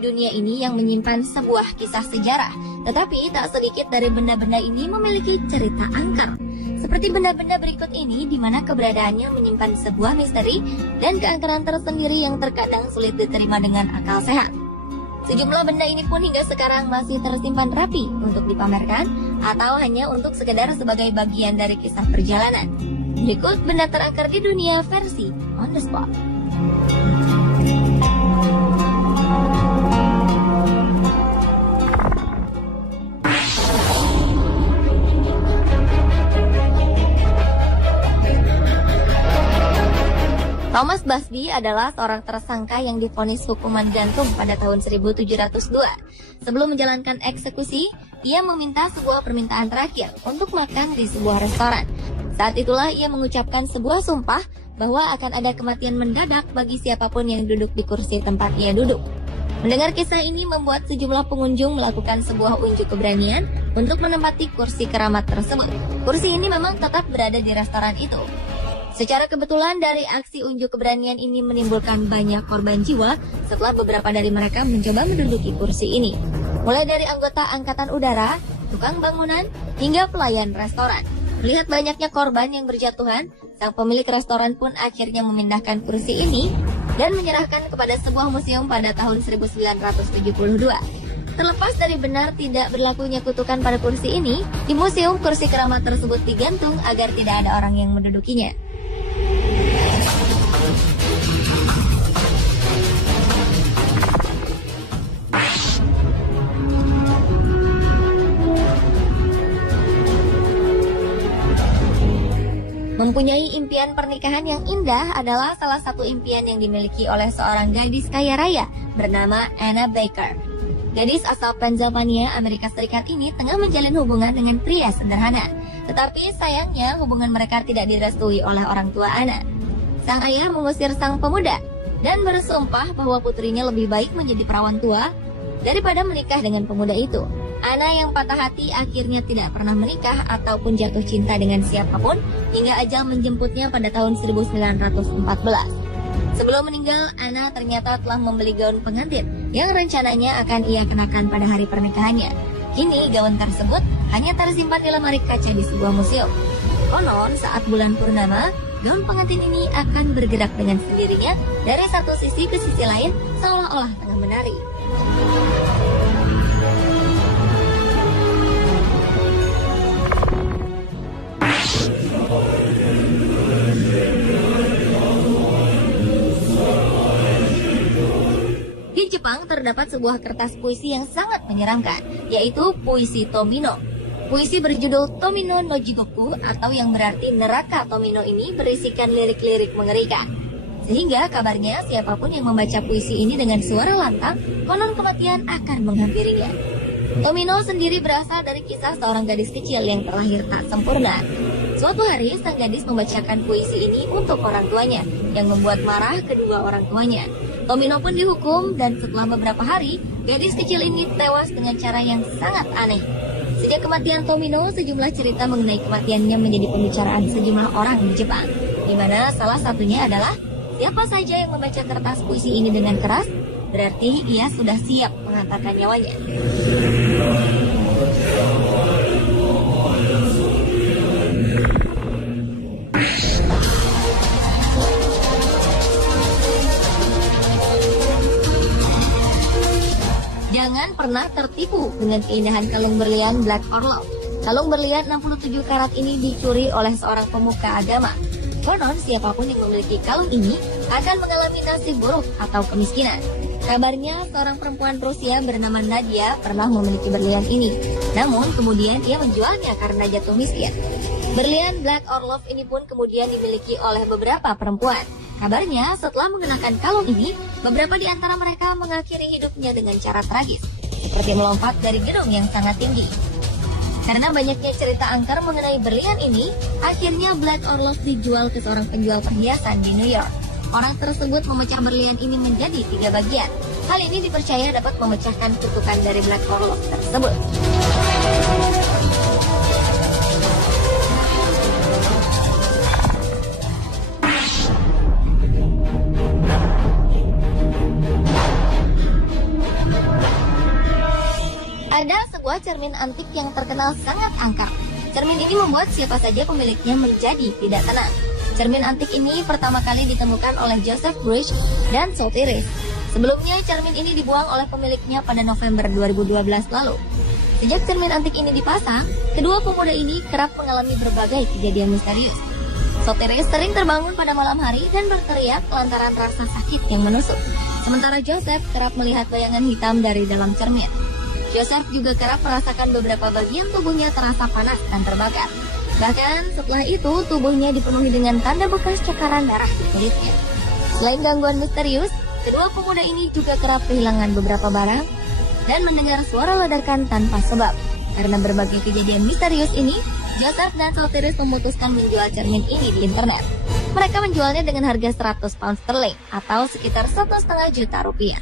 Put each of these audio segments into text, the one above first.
di dunia ini yang menyimpan sebuah kisah sejarah, tetapi tak sedikit dari benda-benda ini memiliki cerita angker. Seperti benda-benda berikut ini, di mana keberadaannya menyimpan sebuah misteri dan keangkeran tersendiri yang terkadang sulit diterima dengan akal sehat. Sejumlah benda ini pun hingga sekarang masih tersimpan rapi untuk dipamerkan atau hanya untuk sekedar sebagai bagian dari kisah perjalanan. Berikut benda terangker di dunia versi On The Spot. Thomas Busby adalah seorang tersangka yang divonis hukuman gantung pada tahun 1702. Sebelum menjalankan eksekusi, ia meminta sebuah permintaan terakhir untuk makan di sebuah restoran. Saat itulah ia mengucapkan sebuah sumpah bahwa akan ada kematian mendadak bagi siapapun yang duduk di kursi tempat ia duduk. Mendengar kisah ini membuat sejumlah pengunjung melakukan sebuah unjuk keberanian untuk menempati kursi keramat tersebut. Kursi ini memang tetap berada di restoran itu. Secara kebetulan dari aksi unjuk keberanian ini menimbulkan banyak korban jiwa setelah beberapa dari mereka mencoba menduduki kursi ini. Mulai dari anggota angkatan udara, tukang bangunan, hingga pelayan restoran. Melihat banyaknya korban yang berjatuhan, sang pemilik restoran pun akhirnya memindahkan kursi ini dan menyerahkan kepada sebuah museum pada tahun 1972. Terlepas dari benar tidak berlakunya kutukan pada kursi ini, di museum kursi keramat tersebut digantung agar tidak ada orang yang mendudukinya. Mempunyai impian pernikahan yang indah adalah salah satu impian yang dimiliki oleh seorang gadis kaya raya bernama Anna Baker. Gadis asal Pennsylvania, Amerika Serikat ini tengah menjalin hubungan dengan pria sederhana. Tetapi sayangnya hubungan mereka tidak direstui oleh orang tua Anna. Sang ayah mengusir sang pemuda dan bersumpah bahwa putrinya lebih baik menjadi perawan tua daripada menikah dengan pemuda itu. Anna yang patah hati akhirnya tidak pernah menikah ataupun jatuh cinta dengan siapapun hingga ajal menjemputnya pada tahun 1914. Sebelum meninggal, Anna ternyata telah membeli gaun pengantin yang rencananya akan ia kenakan pada hari pernikahannya. Kini gaun tersebut hanya tersimpan di lemari kaca di sebuah museum. Konon saat bulan purnama, gaun pengantin ini akan bergerak dengan sendirinya dari satu sisi ke sisi lain seolah-olah tengah menari. Di Jepang terdapat sebuah kertas puisi yang sangat menyeramkan, yaitu puisi Tomino. Puisi berjudul Tomino no Jigoku atau yang berarti neraka Tomino ini berisikan lirik-lirik mengerikan. Sehingga kabarnya siapapun yang membaca puisi ini dengan suara lantang, konon kematian akan menghampirinya. Tomino sendiri berasal dari kisah seorang gadis kecil yang terlahir tak sempurna. Suatu hari sang gadis membacakan puisi ini untuk orang tuanya, yang membuat marah kedua orang tuanya. Tomino pun dihukum dan setelah beberapa hari, gadis kecil ini tewas dengan cara yang sangat aneh. Sejak kematian Tomino, sejumlah cerita mengenai kematiannya menjadi pembicaraan sejumlah orang di Jepang, di mana salah satunya adalah siapa saja yang membaca kertas puisi ini dengan keras, berarti ia sudah siap mengantarkan nyawanya. Jangan pernah tertipu dengan keindahan kalung berlian Black Orlov. Kalung berlian 67 karat ini dicuri oleh seorang pemuka agama. Konon siapapun yang memiliki kalung ini akan mengalami nasib buruk atau kemiskinan. Kabarnya seorang perempuan Rusia bernama Nadia pernah memiliki berlian ini. Namun kemudian ia menjualnya karena jatuh miskin. Berlian Black Orlov ini pun kemudian dimiliki oleh beberapa perempuan. Kabarnya setelah mengenakan kalung ini, beberapa di antara mereka mengakhiri hidupnya dengan cara tragis, seperti melompat dari gedung yang sangat tinggi. Karena banyaknya cerita angker mengenai berlian ini, akhirnya Black Orlov dijual ke seorang penjual perhiasan di New York. Orang tersebut memecah berlian ini menjadi 3 bagian. Hal ini dipercaya dapat memecahkan kutukan dari Black Orlov tersebut. sebuah cermin antik yang terkenal sangat angker. Cermin ini membuat siapa saja pemiliknya menjadi tidak tenang. Cermin antik ini pertama kali ditemukan oleh Joseph Bruce dan Sotheby's. Sebelumnya, cermin ini dibuang oleh pemiliknya pada November 2012 lalu. Sejak cermin antik ini dipasang, kedua pemuda ini kerap mengalami berbagai kejadian misterius. Sotheby's sering terbangun pada malam hari dan berteriak lantaran rasa sakit yang menusuk. Sementara Joseph kerap melihat bayangan hitam dari dalam cermin. Joseph juga kerap merasakan beberapa bagian tubuhnya terasa panas dan terbakar. Bahkan setelah itu, tubuhnya dipenuhi dengan tanda bekas cakaran darah di kulitnya. Selain gangguan misterius, kedua pemuda ini juga kerap kehilangan beberapa barang dan mendengar suara ledakan tanpa sebab. Karena berbagai kejadian misterius ini, Joseph dan Sotheby's memutuskan menjual cermin ini di internet. Mereka menjualnya dengan harga 100 pound sterling atau sekitar 1,5 juta rupiah.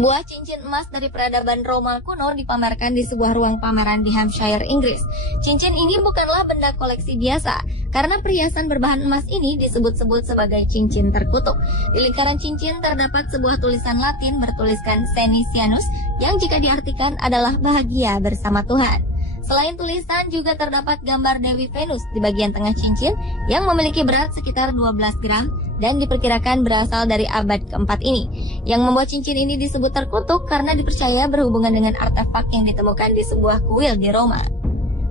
Sebuah cincin emas dari peradaban Roma kuno dipamerkan di sebuah ruang pameran di Hampshire, Inggris. Cincin ini bukanlah benda koleksi biasa, karena perhiasan berbahan emas ini disebut-sebut sebagai cincin terkutuk. Di lingkaran cincin terdapat sebuah tulisan Latin bertuliskan Senisianus, yang jika diartikan adalah bahagia bersama Tuhan. Selain tulisan, juga terdapat gambar Dewi Venus di bagian tengah cincin yang memiliki berat sekitar 12 gram dan diperkirakan berasal dari abad keempat ini. Yang membuat cincin ini disebut terkutuk karena dipercaya berhubungan dengan artefak yang ditemukan di sebuah kuil di Roma.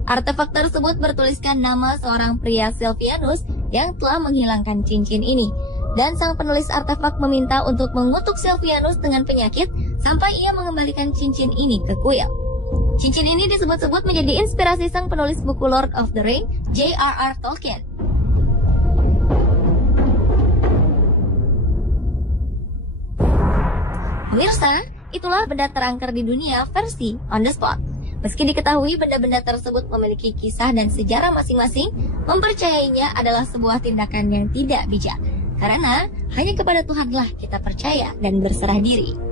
Artefak tersebut bertuliskan nama seorang pria Silvianus yang telah menghilangkan cincin ini. Dan sang penulis artefak meminta untuk mengutuk Silvianus dengan penyakit sampai ia mengembalikan cincin ini ke kuil. Cincin ini disebut-sebut menjadi inspirasi sang penulis buku Lord of the Rings, J.R.R. Tolkien. Pemirsa, itulah benda terangker di dunia versi on the spot. Meski diketahui benda-benda tersebut memiliki kisah dan sejarah masing-masing, mempercayainya adalah sebuah tindakan yang tidak bijak. Karena hanya kepada Tuhanlah kita percaya dan berserah diri.